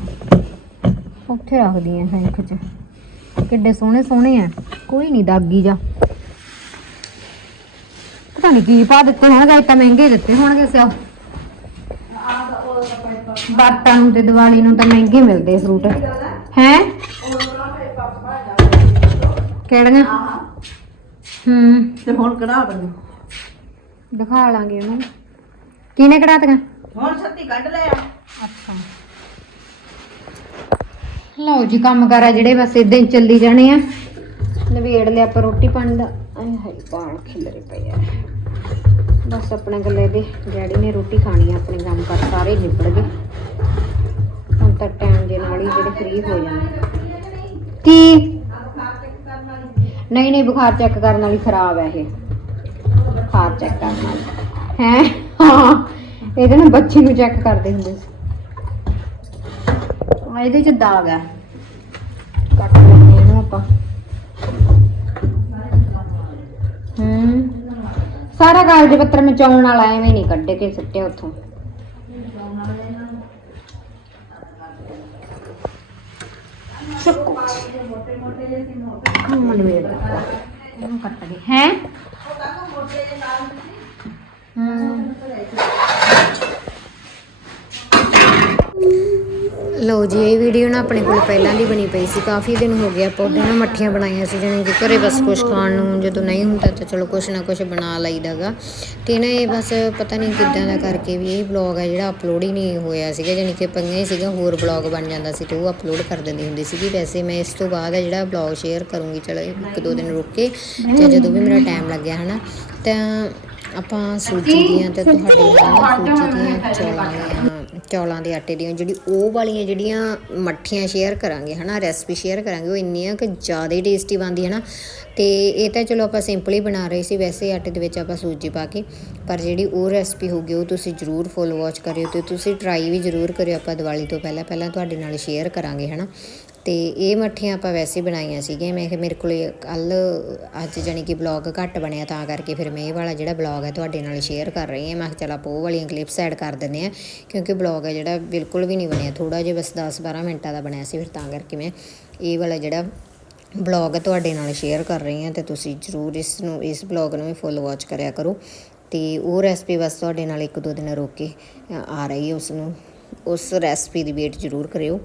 [SPEAKER 1] ਉੱਥੇ ਰੱਖਦੀ ਐ ਸਿੰਕ 'ਚ। ਕਿੱਡੇ ਸੋਹਣੇ ਸੋਹਣੇ ਐ ਕੋਈ ਨਹੀਂ ਦਾਗੀ ਜਾ। ਪਤਾ ਨਹੀਂ ਕੀ ਪਾ ਦਿੱਤੇ ਹੋਣਗੇ ਤਾਂ ਮਹਿੰਗੇ ਦਿੱਤੇ ਹੋਣਗੇ ਸਿਓ। ਬਾਤਾਂ ਨੂੰ ਤੇ ਦੀਵਾਲੀ ਨੂੰ ਤਾਂ ਮਹਿੰਗੇ ਮਿਲਦੇ ਫਰੂਟ ਹੈ? ਕਿਹੜੀਆਂ? ਹੂੰ
[SPEAKER 4] ਤੇ ਹੁਣ ਕਢਾ ਦੇ
[SPEAKER 1] ਦਿਖਾ ਲਾਂਗੇ ਉਹਨੂੰ। ਕਿਹਨੇ ਕਢਾਤੀਆਂ?
[SPEAKER 4] ਹੁਣ ਛੱਤੀ ਕੱਢ ਲਿਆ
[SPEAKER 1] ਅੱਛਾ। ਲਓ ਜੀ ਕੰਮ ਕਰਾ ਜਿਹੜੇ ਬਸ ਇਦਾਂ ਹੀ ਚੱਲੀ ਜਾਣੇ ਆ। ਨਵੇੜ ਲਿਆ ਆਪਾਂ ਰੋਟੀ ਪਾਣੀ ਦਾ। ਆਏ ਹਾਏ ਬਾਲ ਖਿਲਰੇ ਪਏ ਆ। ਬਸ ਆਪਣੇ ਗੱਲੇ ਦੇ ਡੈਡੀ ਨੇ ਰੋਟੀ ਖਾਣੀ ਆ ਆਪਣੇ ਕੰਮ ਕਰ ਸਾਰੇ ਨਿਬੜ ਗਏ। ਹੁਣ ਤਾਂ ਟਾਈਮ ਦੇ ਨਾਲ ਹੀ ਜਿਹੜੇ ਫ੍ਰੀ ਹੋ ਜਾਣੇ ਕੀ? ਨਹੀਂ ਨਹੀਂ ਬੁਖਾਰ ਚੈੱਕ ਕਰਨ ਵਾਲੀ ਖਰਾਬ ਹੈ ਇਹ। ਬੁਖਾਰ ਚੈੱਕ ਕਰਨ ਵਾਲੀ। ਹੈ? ਹਾਂ। ਇਹਦੇ ਨਾਲ ਬੱਚੇ ਨੂੰ ਚੈੱਕ ਕਰਦੇ ਹੁੰਦੇ ਸੀ। ਆ ਇਹਦੇ ਚ ਦਾਗ ਹੈ। ਕੱਟ ਲੈਂਦੇ ਇਹਨੂੰ ਆਪਾਂ। ਹੂੰ। ਸਾਰਾ ਕਾਗਜ਼ ਪੱਤਰ ਮਚਾਉਣ ਵਾਲਾ ਐਵੇਂ ਨਹੀਂ ਕੱਢ ਕੇ ਸੁੱਟਿਆ ਉੱਥੋਂ। ਇਹਨੂੰ ਕੱਟ ਗਏ ਹੈ ਹੂੰ ਲਓ ਜੀ, ਇਹ ਵੀਡੀਓ ਨਾ ਆਪਣੇ ਕੋਲ ਪਹਿਲਾਂ ਦੀ ਬਣੀ ਪਈ ਸੀ, ਕਾਫੀ ਦਿਨ ਹੋ ਗਿਆ ਆਪਾਂ ਉਹਦੇ ਨਾਲ ਮੱਠੀਆਂ ਬਣਾਈਆਂ ਸੀ, ਜਾਣੀ ਕਿ ਘਰੇ ਬਸ ਕੁਝ ਖਾਣ ਨੂੰ ਜਦੋਂ ਨਹੀਂ ਹੁੰਦਾ ਤਾਂ ਚਲੋ ਕੁਛ ਨਾ ਕੁਛ ਬਣਾ ਲਈਦਾਗਾ। ਤੇ ਨਾ ਇਹ ਬਸ ਪਤਾ ਨਹੀਂ ਕਿੱਦਾਂ ਦਾ ਕਰਕੇ ਵੀ ਇਹ ਵਲੌਗ ਹੈ ਜਿਹੜਾ ਅਪਲੋਡ ਹੀ ਨਹੀਂ ਹੋਇਆ ਸੀਗਾ, ਜਾਣੀ ਕਿ ਪਈਆਂ ਹੀ ਸੀਗਾ ਹੋਰ ਵਲੌਗ ਬਣ ਜਾਂਦਾ ਸੀ ਤੇ ਉਹ ਅਪਲੋਡ ਕਰ ਦਿੰਦੀ ਹੁੰਦੀ ਸੀਗੀ। ਵੈਸੇ ਮੈਂ ਇਸ ਤੋਂ ਬਾਅਦ ਹੈ ਜਿਹੜਾ ਵਲੌਗ ਸ਼ੇਅਰ ਕਰੂੰਗੀ, ਚਲੋ ਇੱਕ ਦੋ ਦਿਨ ਰੁਕ ਕੇ, ਤੇ ਜਦੋਂ ਵੀ ਮੇਰਾ ਟਾਈਮ ਲੱਗਿਆ ਹਨਾ, ਤਾਂ ਆਪਾਂ ਸੂਜੀ ਦੀਆਂ ਤੇ ਤੁਹਾਡੇ ਨਾਲ ਸੂਜੀ ਦੀਆਂ ਚੌਲਾਂ ਦੀਆਂ ਚੌਲਾਂ ਦੇ ਆਟੇ ਦੀਆਂ ਜਿਹੜੀ ਉਹ ਵਾਲੀਆਂ ਜਿਹੜੀਆਂ ਮੱਠੀਆਂ ਸ਼ੇਅਰ ਕਰਾਂਗੇ, ਹਨਾ ਰੈਸਪੀ ਸ਼ੇਅਰ ਕਰਾਂਗੇ, ਉਹ ਇੰਨੀਆਂ ਕਿ ਜ਼ਿਆਦਾ ਟੇਸਟੀ ਬਣਦੀ ਹੈ ਨਾ ਤੇ ਇਹ ਤਾਂ ਚਲੋ ਆਪਾਂ ਸਿੰਪਲੀ ਬਣਾ ਰਹੇ ਸੀ, ਵੈਸੇ ਆਟੇ ਦੇ ਵਿੱਚ ਆਪਾਂ ਸੂਜੀ ਪਾ ਕੇ, ਪਰ ਜਿਹੜੀ ਉਹ ਰੈਸਪੀ ਹੋਊਗੀ, ਉਹ ਤੁਸੀਂ ਜਰੂਰ ਫੁੱਲ ਵਾਚ ਕਰਿਓ ਤੇ ਤੁਸੀਂ ਟਰਾਈ ਵੀ ਜਰੂਰ ਕਰਿਓ, ਆਪਾਂ ਦੀਵਾਲੀ ਤੋਂ ਪਹਿਲਾਂ ਪਹਿਲਾਂ ਤੁਹਾਡੇ ਨਾਲ ਸ਼ੇਅਰ ਕਰਾਂਗੇ, ਹਨਾ। ਤੇ ਇਹ ਮੱਠੀਆਂ ਆਪਾਂ ਵੈਸੇ ਹੀ ਬਣਾਈਆਂ ਸੀਗੀਆਂ। ਮੈਂ ਕਿ ਮੇਰੇ ਕੋਲੇ ਕੱਲ ਅੱਜ ਜਾਣੀ ਕਿ ਬਲੌਗ ਘੱਟ ਬਣਿਆ ਤਾਂ ਕਰਕੇ ਫਿਰ ਮੈਂ ਇਹ ਵਾਲਾ ਜਿਹੜਾ ਬਲੌਗ ਹੈ ਤੁਹਾਡੇ ਨਾਲ ਸ਼ੇਅਰ ਕਰ ਰਹੀ ਹਾਂ। ਮੈਂ ਕਿਹਾ ਚਲ ਆਪਾਂ ਉਹ ਵਾਲੀਆਂ ਕਲਿੱਪਸ ਐਡ ਕਰ ਦਿੰਦੇ ਆ ਕਿਉਂਕਿ ਬਲੌਗ ਹੈ ਜਿਹੜਾ ਬਿਲਕੁਲ ਵੀ ਨਹੀਂ ਬਣਿਆ। ਥੋੜਾ ਜਿਹਾ ਬਸ 10-12 ਮਿੰਟਾਂ ਦਾ ਬਣਿਆ ਸੀ ਫਿਰ ਤਾਂ ਕਰਕੇ ਮੈਂ ਇਹ ਵਾਲਾ ਜਿਹੜਾ ਬਲੌਗ ਤੁਹਾਡੇ ਨਾਲ ਸ਼ੇਅਰ ਕਰ ਰਹੀ ਹਾਂ ਤੇ ਤੁਸੀਂ ਜਰੂਰ ਇਸ ਨੂੰ, ਇਸ ਬਲੌਗ ਨੂੰ ਵੀ ਫੁੱਲ ਵਾਚ ਕਰਿਆ ਕਰੋ। ਤੇ ਉਹ ਰੈਸਪੀ ਬਸ ਤੁਹਾਡੇ ਨਾਲ ਇੱਕ ਦੋ ਦਿਨ ਰੁਕ ਕੇ ਆ ਰਹੀ ਹੈ ਉਸ ਨੂੰ ਉਸ ਰੈਸਪੀ ਦੀ ਵੇਟ ਜਰੂਰ ਕਰਿਓ।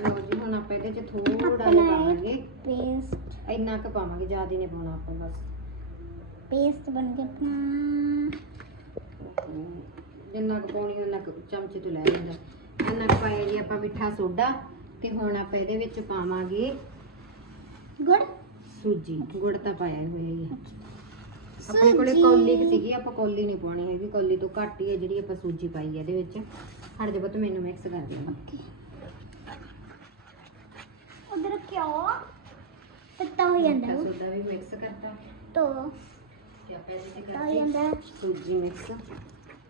[SPEAKER 1] ਲਓ ਜੀ ਹੁਣ ਆਪਾਂ ਇਹਦੇ ਚ ਥੋੜਾ ਜਿਹਾ ਪਾਵਾਂਗੇ।
[SPEAKER 6] ਪੇਸਟ
[SPEAKER 1] ਇੰਨਾ ਕੁ ਪਾਵਾਂਗੇ ਜ਼ਿਆਦਾ ਨਹੀਂ ਪਾਉਣਾ ਆਪਾਂ ਬਸ।
[SPEAKER 6] ਪੇਸਟ ਬਣ ਗਿਆ ਆਪਣਾ।
[SPEAKER 1] ਜਿੰਨਾ ਕੁ ਪਾਉਣੀ ਉਹਨਾਂ ਕੁ ਚਮਚੇ ਤੋਂ ਲੈ ਲੈਂਦਾ। ਇੰਨਾ ਕੁ ਪਾਇਆ ਜੀ ਆਪਾਂ ਮਿੱਠਾ ਸੋਡਾ ਤੇ ਹੁਣ ਆਪਾਂ ਇਹਦੇ ਵਿੱਚ ਪਾਵਾਂਗੇ
[SPEAKER 6] ਗੁੜ।
[SPEAKER 1] ਸੂਜੀ। ਗੁੜ ਤਾਂ ਪਾਇਆ ਹੀ ਹੋਇਆ ਹੀ ਹੈ ਆਪਣੇ ਕੋਲੇ ਕੌਲੀ ਕੁ ਸੀਗੀ ਆਪਾਂ ਕੌਲੀ ਨਹੀਂ ਪਾਉਣੀ ਹੈਗੀ। ਕੌਲੀ ਤੋਂ ਘੱਟ ਹੀ ਹੈ ਜਿਹੜੀ ਆਪਾਂ ਸੂਜੀ ਪਾਈ ਹੈ ਇਹਦੇ ਵਿੱਚ। ਹਟ ਜਾ ਬਤ ਮੈਨੂੰ ਮਿਕਸ ਕਰ ਦੇਣਾ
[SPEAKER 6] ਉਧਰ ਕਿਉਂ ਪੱਤਾ ਹੋ ਜਾਂਦਾ
[SPEAKER 1] ਮਿੱਠਾ
[SPEAKER 6] ਉਹ।
[SPEAKER 1] ਸੋਡਾ ਵੀ ਮਿਕਸ ਕਰਤਾ।
[SPEAKER 6] ਤੋ।
[SPEAKER 1] ਤੇ ਆਪਾਂ ਇਹਦੇ ਚ
[SPEAKER 6] ਪੱਤਾ ਹੋ
[SPEAKER 1] ਕਰਤੀ
[SPEAKER 6] ਜਾਂਦਾ।
[SPEAKER 1] ਸੂਜੀ ਮਿਕਸ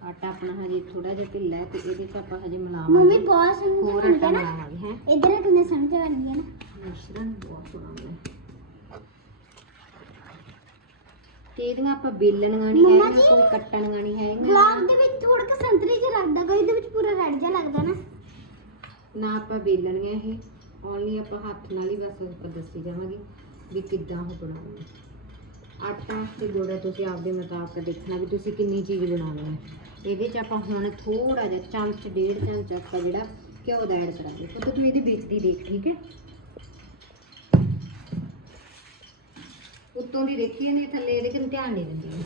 [SPEAKER 1] ਆਟਾ ਆਪਣਾ ਹਜੇ ਥੋੜਾ ਜਿਹਾ ਢਿੱਲਾ ਹੈ ਤੇ ਇਹਦੇ ਚ ਆਪਾਂ ਹਜੇ
[SPEAKER 6] ਮੰਮੀ
[SPEAKER 1] ਮਿਲਾਵਾਂਗੇ
[SPEAKER 6] ਬਹੁਤ ਸੋਹਣੀ
[SPEAKER 1] ਹੋਰ
[SPEAKER 6] ਬਣ
[SPEAKER 1] ਆਟਾ
[SPEAKER 6] ਗਿਆ ਨਾ।
[SPEAKER 1] ਮਿਲਾਵਾਂਗੇ ਹੈ?
[SPEAKER 6] ਇਧਰ ਕਿੰਨੇ ਸੋਹਣੇ ਤੇ ਬਣ ਗਏ ਨਾ।
[SPEAKER 1] ਮਿਸ਼ਰਣ ਬਹੁਤ ਸੋਹਣਾ ਬਣਿਆ ਤੇ ਇਹਦੀਆਂ ਆਪਾਂ ਬੇਲਣੀਆਂ ਨਹੀਂ
[SPEAKER 6] ਮੰਮਾ
[SPEAKER 1] ਹੈਗੀਆਂ ਕੋਈ ਕੱਟਣੀਆਂ ਨਹੀਂ ਹੈਗੀਆਂ।
[SPEAKER 6] ਗੁਲਾਬ ਦੇ ਵਿੱਚ ਥੋੜਾ ਜਿਹਾ ਸੰਤਰੀ ਜਿਹਾ ਲੱਗਦਾ ਕੋਈ ਇਹਦੇ ਵਿੱਚ ਪੂਰਾ ਰੈਡ ਜਿਹਾ ਲੱਗਦਾ ਨਾ।
[SPEAKER 1] ਨਾ ਆਪਾਂ ਬੇਲਣੀਆਂ ਇਹ। ਓਨਲੀ ਆਪਾਂ ਹੱਥ ਨਾਲ ਹੀ ਬਸ ਆਪਾਂ ਦੱਸੀ ਜਾਵਾਂਗੇ ਵੀ ਕਿੱਦਾਂ ਉਹ ਬਣਾਉਣਾ ਆਟਾ ਤੇ ਗੁੜ ਤੁਸੀਂ ਆਪਦੇ ਮੁਤਾਬਕ ਦੇਖਣਾ ਵੀ ਤੁਸੀਂ ਕਿੰਨੀ ਚੀਜ਼ ਬਣਾਉਣੀ ਹੈ ਇਹਦੇ ਚ ਆਪਾਂ ਹੁਣ ਥੋੜਾ ਜਿਹਾ ਚਮਚ, ਡੇਢ ਚਮਚ ਆਪਾਂ ਜਿਹੜਾ ਘਿਓ ਦਾ ਐਡ ਕਰਾਂਗੇ। ਉਹ ਤੂੰ ਇਹਦੀ ਬੇਸਤੀ ਦੇਖ, ਠੀਕ ਹੈ? ਉੱਤੋਂ ਦੀ ਦੇਖੀਏ ਇਹਨੇ ਥੱਲੇ, ਇਹਦੇ ਕਿਨ ਧਿਆਨ ਨਹੀਂ ਦਿੰਦੀ।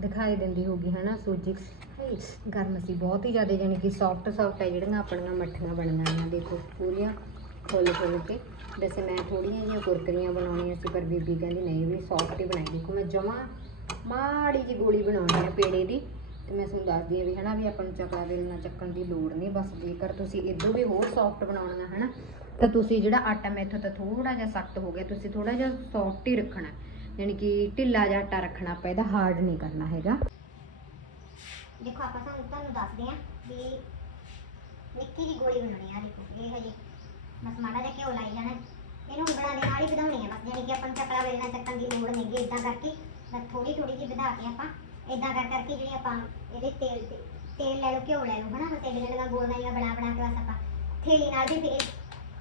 [SPEAKER 1] ਦਿਖਾਈ ਦਿੰਦੀ ਹੋਗੀ ਹੈ ਨਾ ਸੂਜੀ ਹਾਏ, ਗਰਮ ਸੀ ਬਹੁਤ ਹੀ ਜ਼ਿਆਦਾ ਯਾਨੀ ਕਿ ਸੌਫਟ ਸੌਫਟ ਹੈ ਜਿਹੜੀਆਂ ਆਪਣੀਆਂ ਮੱਠੀਆਂ ਬਣੀਆਂ ਆ ਦੇਖੋ ਪੂਰੀਆਂ ਫੁੱਲ ਫੁੱਲ ਕੇ ਵੈਸੇ ਮੈਂ ਥੋੜੀਆਂ ਜਿਹੀਆਂ ਕੁਰਕਰੀਆਂ ਬਣਾਉਣੀਆਂ ਸੀ ਪਰ ਬੀਬੀ ਕਹਿੰਦੀ ਨਹੀਂ ਵੀ ਸੌਫਟ ਹੀ ਬਣਾਈ ਦੇਖੋ ਮੈਂ ਜਮਾ ਮਾੜੀ ਜੀ ਗੋਲੀ ਬਣਾਉਣੀ ਹੈ ਪੇੜੇ ਦੀ। ਤੇ ਮੈਂ ਤੁਹਾਨੂੰ ਦੱਸਦੀ ਹਾਂ ਵੀ ਹਨਾ ਵੀ ਆਪਾਂ ਨੂੰ ਚਕਲਾ ਵੇਲਣਾ ਚੱਕਣ ਦੀ ਲੋੜ ਨਹੀਂ ਬਸ ਜੇਕਰ ਤੁਸੀਂ ਇਦੋਂ ਵੀ ਹੋਰ ਸੌਫਟ ਬਣਾਉਣਾ ਹੈ ਹਨਾ ਤਾਂ ਤੁਸੀਂ ਜਿਹੜਾ ਆਟਾ ਮੈਥੋਂ ਤਾਂ ਥੋੜਾ ਜਿਹਾ ਸਖਤ ਹੋ ਗਿਆ ਤੁਸੀਂ ਥੋੜਾ ਜਿਹਾ ਸੌਫਟ ਹੀ ਰੱਖਣਾ। ਯਾਨੀ ਕਿ ਢਿੱਲਾ ਜਿਹਾ ਆਟਾ ਰੱਖਣਾ ਆਪਾਂ ਇਹਦਾ ਹਾਰਡ ਨਹੀਂ ਕਰਨਾ ਹੈਗਾ।
[SPEAKER 6] ਦੇਖੋ, ਆਪਾਂ ਤੁਹਾਨੂੰ ਤੁਹਾਨੂੰ ਦੱਸਦੇ ਹਾਂ ਵੀ ਨਿੱਕੀ ਜਿਹੀ ਗੋਲੀ ਬਣਾਉਣੀ ਆ, ਦੇਖੋ, ਇਹ ਹਜੇ ਬਸ ਮਾੜਾ ਜਿਹਾ ਘਿਓ ਲਾਈ ਜਾਣਾ। ਇਹਨੂੰ ਉਂਗਲਾਂ ਦੇ ਨਾਲ ਹੀ ਵਧਾਉਣੀ ਆ, ਬਸ ਜਾਨੀ ਕਿ ਆਪਾਂ ਨੂੰ ਚੱਕਲਾ ਵੇਲਣਾ, ਚੱਕਣ ਦੀ ਲੋੜ ਨਹੀਂ ਗੀ ਇਦਾਂ ਕਰਕੇ। ਬਸ ਥੋੜੀ ਥੋੜੀ ਜਿਹੀ ਵਧਾ ਕੇ ਆਪਾਂ ਇਦਾਂ ਕਰ ਕਰਕੇ ਜਿਹੜੀ ਆਪਾਂ ਇਹਦੇ ਤੇਲ ਤੇ ਤੇਲ ਲੈ ਲਓ, ਘਿਓ ਲੈ ਲਓ, ਹਨਾ? ਬਸ ਇਹਦੇ ਨਾਲ ਗੋਲੀਆਂ ਬਣਾ ਬਣਾ ਕੇ ਬਸ ਆਪਾਂ ਥੇਲੀ ਨਾਲ ਵੀ ਫੇਰ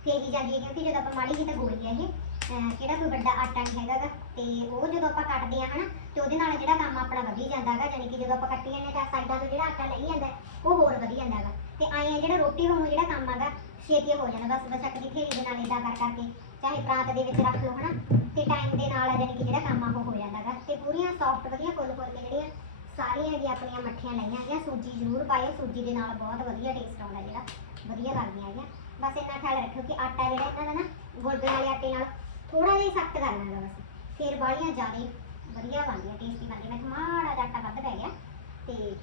[SPEAKER 6] ਫੇਰੀ ਜਾਂਦੀ ਹੈ, ਕਿਉਂਕਿ ਜਦੋਂ ਆਪਾਂ ਮਾੜੀ ਜਿਹੀ ਤਾਂ ਗੋਲੀ ਹੈ ਇਹ। ਕਿਹੜਾ ਕੋਈ ਵੱਡਾ ਆਟਾ ਨਹੀਂ ਹੈਗਾ ਗਾ ਤੇ ਉਹ ਜਦੋਂ ਆਪਾਂ ਕੱਟਦੇ ਆ ਹਨਾ, ਤੇ ਉਹਦੇ ਨਾਲ ਜਿਹੜਾ ਕੰਮ ਆਪਣਾ ਵਧੀ ਜਾਂਦਾ ਹੈਗਾ ਜਾਨੀ ਕਿ ਜਦੋਂ ਆਪਾਂ ਕੱਟੀ ਜਾਂਦੇ ਤਾਂ ਸਾਈਡਾਂ ਤੋਂ ਜਿਹੜਾ ਆਟਾ ਲਈ ਜਾਂਦਾ, ਉਹ ਹੋਰ ਵਧੀ ਜਾਂਦਾ ਤੇ ਆਏ ਆ ਜਿਹੜਾ ਰੋਟੀ ਵਾਂਗੂ ਜਿਹੜਾ ਕੰਮ ਹੈਗਾ ਛੇਤੀ ਹੋ ਜਾਂਦਾ ਬਸ ਬਸ ਦੀ ਥੇਰੀ ਦੇ ਨਾਲ ਇਦਾਂ ਕਰ ਕਰਕੇ ਚਾਹੇ ਪ੍ਰਾਂਤ ਦੇ ਵਿੱਚ ਰੱਖ ਲਓ ਹਨਾ, ਤੇ ਟਾਈਮ ਦੇ ਨਾਲ ਜਾਨੀ ਕਿ ਜਿਹੜਾ ਕੰਮ ਆ, ਉਹ ਹੋ ਜਾਂਦਾ ਹੈਗਾ ਤੇ ਪੂਰੀਆਂ ਸੌਫਟ ਵਧੀਆ ਫੁੱਲ ਫੁੱਲ ਕੇ ਜਿਹੜੀਆਂ ਸਾਰੀਆਂ ਹੈਗੀਆਂ ਆਪਣੀਆਂ ਮੱਠੀਆਂ ਲਈਆਂ ਹੈਗੀਆਂ, ਸੂਜੀ ਜ਼ਰੂਰ ਪਾਇਓ, ਸੂਜੀ ਦੇ ਨਾਲ ਬਹੁਤ ਵਧੀਆ ਟੇਸਟ ਆਉਂਦਾ ਜਿਹੜਾ, ਵਧੀਆ ਲੱਗਦੀਆਂ ਹੈਗੀਆਂ। ਬਸ ਇੰਨਾ ਖਿਆਲ ਰੱਖਿਓ ਕਿ ਆਟਾ ਜਿਹੜਾ ਇਹਨਾਂ ਦਾ ਨਾ ਗੁਰਦੇ ਵਾਲੇ ਆਟੇ ਨਾਲ ਥੋੜਾ ਜਿਹਾ ਸਖਤ ਕਰ ਹੈਗਾ ਬਸ ਫਿਰ ਵਾਲੀਆਂ ਜ਼ਿਆਦਾ ਵਧੀਆ ਬਣਦੀਆਂ ਟੇਸਟੀ ਬਣਦੀਆਂ ਮੈਂ ਮਾੜਾ ਜਿਹਾ ਆਟਾ ਵੱਧ ਪੈ ਗਿਆ। ਤੇ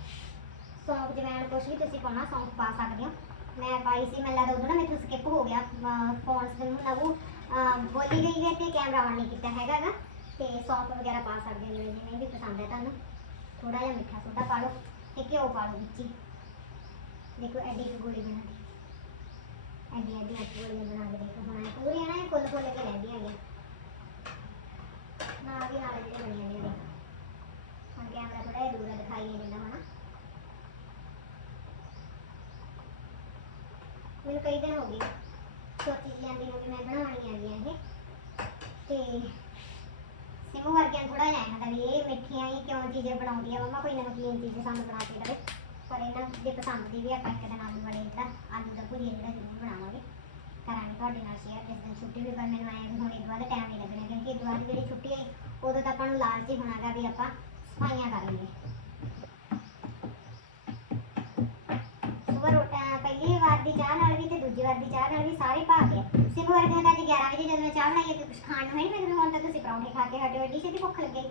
[SPEAKER 6] ਸੌਂਫ ਜਵੈਣ ਕੁਛ ਵੀ ਤੁਸੀਂ ਪਾਉਣਾ, ਸੌਂਫ ਪਾ ਸਕਦੇ ਹੋ। ਮੈਂ ਪਾਈ ਸੀ, ਮੈਨੂੰ ਲੱਗਦਾ ਉਦੋਂ ਨਾ ਮੈਥੋਂ ਸਕਿਪ ਹੋ ਗਿਆ। ਫੋਨ ਸੇ ਨੂੰ ਨਵੂ ਬੋਲੀ ਗਈ ਹੈ ਤੇ ਕੈਮਰਾ ਆਨ ਨਹੀਂ ਕੀਤਾ ਹੈਗਾ ਗਾ। ਤੇ ਸੌਂਫ ਵਗੈਰਾ ਪਾ ਸਕਦੇ ਹੋ, ਜਿਵੇਂ ਜਿਵੇਂ ਵੀ ਪਸੰਦ ਹੈ ਤੁਹਾਨੂੰ। ਥੋੜਾ ਜਿਹਾ ਮਿੱਠਾ ਸੋਡਾ ਪਾ ਲਓ ਤੇ ਘਿਓ ਪਾ ਲਓ ਵਿੱਚ ਹੀ। ਦੇਖੋ, ਐਡੀ ਕੁ ਗੋਲੀ ਬਣਾ ਕੇ ਐਡੀ ਗੋਲੀਆਂ ਬਣਾ ਕੇ ਦੇਖੋ, ਹੁਣ ਪੂਰੀਆਂ ਨਾ ਇਹ ਫੁੱਲ ਕੇ ਰਹਿੰਦੀਆਂ ਹੈਗੀਆਂ ਨਾਲ ਦੀ ਨਾਲ ਇੱਥੇ ਬਣੀਆਂ ਨੇ। ਦੇਖੋ ਹੁਣ ਕੈਮਰਾ ਥੋੜਾ ਜਿਹਾ ਦੂਰ ਦਿਖਾਈ ਨਹੀਂ ਦਿੰਦਾ ਹਨਾ ਮੈਨੂੰ ਕਈ ਦਿਨ ਹੋ ਗਏ ਸੋਚੀ ਜਾਂਦੀ ਨੂੰ ਕਿ ਮੈਂ ਬਣਾਉਣੀ ਹੈਗੀ ਇਹ। ਤੇ ਸਿਮੂ ਵਰਗਿਆਂ ਥੋੜਾ ਜਿਹਾ ਹੁੰਦਾ ਵੀ ਇਹ ਮਿੱਠੀਆਂ ਹੀ ਕਿਉਂ ਚੀਜ਼ਾਂ ਬਣਾਉਂਦੀ ਆ ਮੰਮਾ ਕੋਈ ਨਮਕੀਨ ਚੀਜ਼ ਸਾਨੂੰ ਬਣਾ ਕੇ ਦੇਵੇ। ਪਰ ਇਹਨਾਂ ਦੇ ਪਸੰਦ ਦੀ ਵੀ ਆਪਾਂ ਇੱਕ ਦਿਨ ਆਲੂ ਬੜੇ ਦਾ ਆਲੂ ਦਾ ਭੁਜੀਆ ਜਿਹੜਾ ਜ਼ਰੂਰ ਬਣਾਵਾਂਗੇ। ਕਰਾਂਗੇ ਤੁਹਾਡੇ ਨਾਲ ਸ਼ੇਅਰ ਜਿਸ ਦਿਨ ਛੁੱਟੀ ਵੀ ਪਰ ਮੈਨੂੰ ਆਇਆ ਵੀ ਹੁਣ ਇਹ ਬਾਅਦ ਟਾਈਮ ਨਹੀਂ ਲੱਗਣਾ, ਕਿਉਂਕਿ ਇਹ ਬਾਅਦ ਜਿਹੜੀ ਛੁੱਟੀ ਹੈ, ਉਦੋਂ ਤਾਂ ਆਪਾਂ ਨੂੰ ਲਾਲਚ ਹੀ ਹੋਣਾਗਾ ਵੀ ਆਪਾਂ ਸਫਾਈਆਂ ਕਰ ਲਈਏ। ਸੁਬਹ ਰੋਟਾ ਪਹਿਲੀ ਵਾਰ ਦੀ ਚਾਹ ਨਾਲ ਵੀ ਤੇ ਦੂਜੀ ਵਾਰ ਦੀ ਚਾਹ ਨਾਲ ਵੀ ਸਾਰੇ ਭਾਗ ਗਏ। ਸਿਮੂ ਵਰਗੇ ਦਾ ਅੱਜ 11 ਵਜੇ ਜਦੋਂ ਮੈਂ ਚਾਹ ਬਣਾਈ ਤੇ ਕੁਝ ਖਾਣ ਨੂੰ ਹੈ ਨਹੀਂ ਮੈਨੂੰ, ਹੁਣ ਤਾਂ ਤੁਸੀਂ ਪਰੌਂਠੇ ਖਾ ਕੇ ਹਟੇ ਐਡੀ ਛੇਤੀ ਭੁੱਖ ਲੱਗੀ।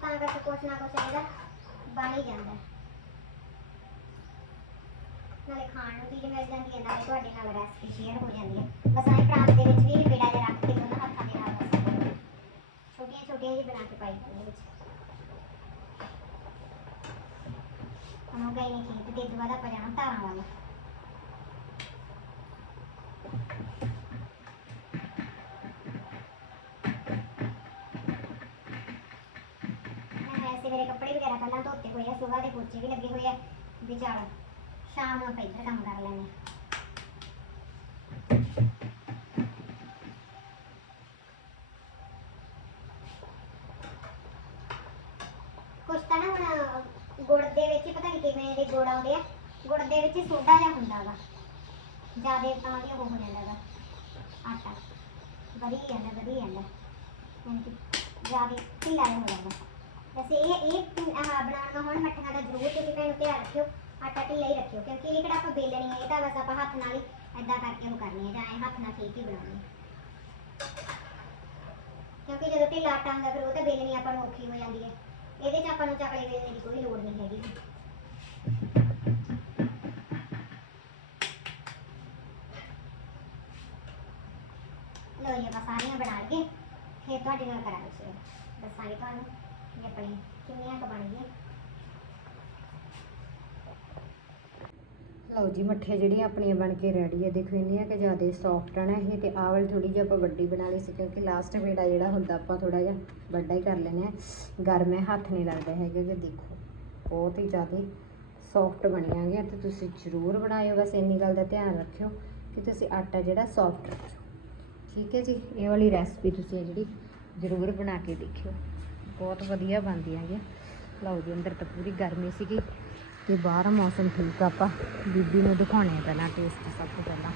[SPEAKER 6] ਤਾਂ ਕਰਕੇ ਕੁਛ ਨਾ ਕੁਛ ਇਹਦਾ ਬਣ ਹੀ ਜਾਂਦਾ। ਨਾਲੇ ਖਾਣ ਨੂੰ ਚੀਜ਼ ਮਿਲ ਜਾਂਦੀ ਹੈ, ਨਾਲੇ ਤੁਹਾਡੇ ਨਾਲ ਰੈਸਪੀ ਸ਼ੇਅਰ ਹੋ ਜਾਂਦੀ ਹੈ। ਬਸ ਆਹ ਪ੍ਰਾਂਤ ਦੇ ਵਿੱਚ ਵੀ ਪੇੜਾ ਜਿਹਾ ਰੱਖ ਕੇ ਦੋਨਾਂ ਹੱਥਾਂ ਦੇ ਨਾਲ ਛੋਟੀਆਂ ਛੋਟੀਆਂ ਜਿਹੀ ਬਣਾ ਕੇ ਪਾਈ ਜਾਂਦੇ ਵਿੱਚ। ਹਮ ਗਏ ਨੇ ਖੇਤ ਤੇ ਦੁਬਾਰਾ ਆਪਾਂ ਜਾਣਾ ਧਾਰਾਂ ਵਾਲਾ। ਸੁਬਾਹ ਵੀ ਲੱਗੇ ਹੋਏ ਆ ਵੀ ਚੱਲ ਸ਼ਾਮ ਨੂੰ ਆਪਾਂ ਇੱਧਰ ਕੰਮ ਕਰ ਲੈਂਦੇ ਹਾਂ ਕੁਛ ਤਾਂ ਨਾ ਹੁਣ ਗੁੜ ਦੇ ਵਿੱਚ ਹੀ ਪਤਾ ਨਹੀਂ ਕਿਵੇਂ ਦੇ ਗੁੜ ਆਉਂਦੇ ਆ ਗੁੜ ਦੇ ਵਿੱਚ ਹੀ ਸੋਡਾ ਜਿਹਾ ਹੁੰਦਾ ਗਾ ਜਿਆਦੇ ਤਾਂ ਵੀ ਉਹ ਹੋ ਜਾਂਦਾ ਗਾ ਆਟਾ ਵਧੀਆ ਜਾਂਦਾ ਵਧੀ ਜਾਂਦਾ ਯਾਨੀ ਕਿ ਜਿਆਦੇ ਢਿੱਲਾ ਜਿਹਾ ਹੋ ਜਾਂਦਾ ਵੈਸੇ ਇਹ ਇਹ ਆਹ ਬਣਾਉਣ ਹੁਣ ਮੱਠੀਆਂ ਦਾ ਜ਼ਰੂਰ ਤੁਸੀਂ ਭੈਣ ਧਿਆਨ ਰੱਖਿਓ, ਆਟਾ ਢਿੱਲਾ ਹੀ ਰੱਖਿਓ, ਕਿਉਂਕਿ ਇਹ ਕਿਹੜਾ ਆਪਾਂ ਬੇਲਣੀ ਹੈ ਇਹ ਤਾਂ ਬਸ ਆਪਾਂ ਹੱਥ ਨਾਲ ਹੀ ਐਦਾਂ ਕਰਕੇ ਉਹ ਕਰਨੀ ਹੈ ਜਾਂ ਐਂ ਹੱਥ ਨਾਲ ਠੀਕ ਹੀ ਬਣਾਉਣੀ ਹੈ ਕਿਉਂਕਿ ਜਦੋਂ ਢਿੱਲਾ ਆਟਾ ਹੁੰਦਾ ਫਿਰ ਉਹ ਤਾਂ ਬੇਲਣੀ ਆਪਾਂ ਨੂੰ ਔਖੀ ਹੋ ਜਾਂਦੀ ਹੈ ਇਹਦੇ 'ਚ ਆਪਾਂ ਨੂੰ ਚਕਲੇ ਵੇਲਣੇ ਦੀ ਕੋਈ ਲੋੜ ਨਹੀਂ ਹੈਗੀ। ਲੋ ਜੀ, ਆਪਾਂ ਸਾਰੀਆਂ ਬਣਾ ਲਈਏ, ਫਿਰ ਤੁਹਾਡੇ ਨਾਲ ਕਰਾਂਗੇ ਦੱਸਾਂਗੇ ਤੁਹਾਨੂੰ। ਆਪਣੀ ਕਿੰਨੀਆਂ ਕੁ ਬਣ ਗਈਆਂ
[SPEAKER 1] ਲਓ ਜੀ, ਮੱਠੀਆਂ ਜਿਹੜੀਆਂ ਆਪਣੀਆਂ ਬਣ ਕੇ ਰੈਡੀ ਹੈ ਦੇਖੋ ਇੰਨੀਆਂ ਕਿ ਜ਼ਿਆਦਾ ਸੌਫਟ ਹਨ ਇਹ, ਤੇ ਆਵਲ ਵਾਲੀ ਥੋੜੀ ਜਿਹੀ ਆਪਾਂ ਵੱਡੀ ਬਣਾ ਲਈ ਸੀ, ਕਿਉਂਕਿ ਲਾਸਟ ਵੇੜਾ ਜਿਹੜਾ ਹੁੰਦਾ, ਆਪਾਂ ਥੋੜਾ ਜਿਹਾ ਵੱਡਾ ਹੀ ਕਰ ਲੈਂਦੇ ਆ। ਗਰਮ ਹੈ, ਹੱਥ ਨਹੀਂ ਲੱਗਦਾ ਹੈਗਾ ਕਿ ਦੇਖੋ, ਬਹੁਤ ਹੀ ਜ਼ਿਆਦਾ ਸੌਫਟ ਬਣੀਆਂ ਗਈਆਂ, ਤੇ ਤੁਸੀਂ ਜ਼ਰੂਰ ਬਣਾਇਓ, ਬਸ ਇੰਨੀ ਗੱਲ ਦਾ ਧਿਆਨ ਰੱਖਿਓ ਕਿ ਤੁਸੀਂ ਆਟਾ ਜਿਹੜਾ ਸੌਫਟ ਰੱਖੋ ਠੀਕ ਹੈ ਜੀ, ਇਹ ਵਾਲੀ ਰੈਸਪੀ ਤੁਸੀਂ ਜਿਹੜੀ ਜ਼ਰੂਰ ਬਣਾ ਕੇ ਦੇਖਿਓ। ਬਹੁਤ ਵਧੀਆ ਬਣਦੀਆਂ ਹੈਗੀਆਂ ਲਓ ਜੀ, ਅੰਦਰ ਤਾਂ ਪੂਰੀ ਗਰਮੀ ਸੀਗੀ ਤੇ ਬਾਹਰ ਮੌਸਮ ਠੀਕ ਆ ਆਪਾਂ। ਬੀਬੀ ਨੂੰ ਦਿਖਾਉਣੇ ਆ ਪਹਿਲਾਂ ਟੇਸਟ ਸਭ ਤੋਂ ਪਹਿਲਾਂ।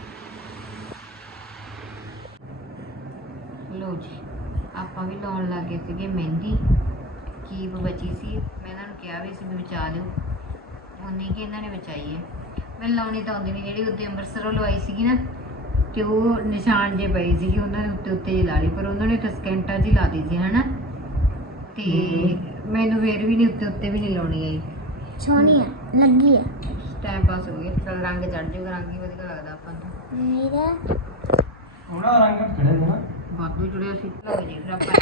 [SPEAKER 1] ਲਓ ਜੀ, ਆਪਾਂ ਵੀ ਲਾਉਣ ਲੱਗੇ ਸੀਗੇ ਮਹਿੰਦੀ। ਕੀਬ ਬਚੀ ਸੀ, ਮੈਂ ਇਹਨਾਂ ਨੂੰ ਕਿਹਾ ਵੀ ਸੀ ਵੀ ਬਚਾ ਲਿਓ। ਉਹਨੇ ਕਿ ਇਹਨਾਂ ਨੇ ਬਚਾਈ ਹੈ। ਮੈਂ ਲਾਉਣੀ ਤਾਂ ਆਉਂਦੀ ਨਹੀਂ, ਜਿਹੜੀ ਉੱਤੇ ਅੰਮ੍ਰਿਤਸਰੋਂ ਲਵਾਈ ਸੀਗੀ ਨਾ ਕਿ ਉਹ ਨਿਸ਼ਾਨ ਜੇ ਪਏ ਸੀਗੀ ਉਹਨਾਂ ਦੇ ਉੱਤੇ ਉੱਤੇ ਜਿਹੀ ਲਾ ਲਈ ਪਰ ਉਹਨਾਂ ਨੇ ਤਾਂ ਸਕਿੰਟਾਂ 'ਚ ਹੀ ਲਾ ਦਿੱਤੀ ਸੀ, ਹਨਾ? ਤੇ ਮੈਨੂੰ ਫੇਰ ਵੀ ਨਹੀਂ ਉੱਤੇ ਉੱਤੇ ਵੀ ਨਹੀਂ ਲਾਉਣੀ ਆਈ।
[SPEAKER 6] ਸੋਹਣੀ ਆ ਲੱਗੀ ਆ।
[SPEAKER 1] ਟਾਈਮ ਪਾਸ ਹੋ ਗਿਆ ਚਲ ਰੰਗ ਚੜ ਜਾਊਗਾ ਰੰਗ ਹੀ ਵਧੀਆ ਲੱਗਦਾ ਆਪਾਂ ਨੂੰ।
[SPEAKER 6] ਮੇਰਾ?
[SPEAKER 3] ਥੋੜਾ ਰੰਗ ਚੜਿਆ ਨਾ।
[SPEAKER 1] ਵਾਧੂ ਜੁੜਿਆ ਸੀ। ਲਓ ਜੀ ਫਿਰ ਆਪਾਂ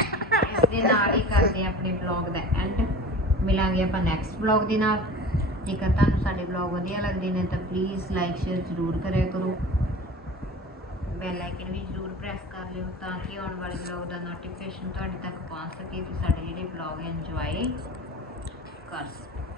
[SPEAKER 1] ਇਸ ਦੇ ਨਾਲ ਹੀ ਕਰਦੇ ਹਾਂ ਆਪਣੇ ਬਲੌਗ ਦਾ ਐਂਡ ਮਿਲਾਂਗੇ ਆਪਾਂ ਨੈਕਸਟ ਬਲੌਗ ਦੇ ਨਾਲ। ਜੇਕਰ ਤੁਹਾਨੂੰ ਸਾਡੇ ਬਲੌਗ ਵਧੀਆ ਲੱਗਦੇ ਨੇ ਤਾਂ ਪਲੀਜ਼ ਲਾਈਕ ਸ਼ੇਅਰ ਜ਼ਰੂਰ ਕਰਿਆ ਕਰੋ। ਬੈਲ ਆਈਕਨ ਵੀ ਜ਼ਰੂਰ ਪ੍ਰੈਸ ਕਰ ਲਿਓ ਤਾਂ ਕਿ ਆਉਣ ਵਾਲੇ ਬਲੌਗ ਦਾ ਨੋਟੀਫਿਕੇਸ਼ਨ ਤੁਹਾਡੇ ਤੱਕ ਪਹੁੰਚ ਸਕੇ ਤੇ ਸਾਡੇ ਜਿਹੜੇ ਬਲੌਗ ਇੰਜੋਏ ਕਰ ਸਕੋ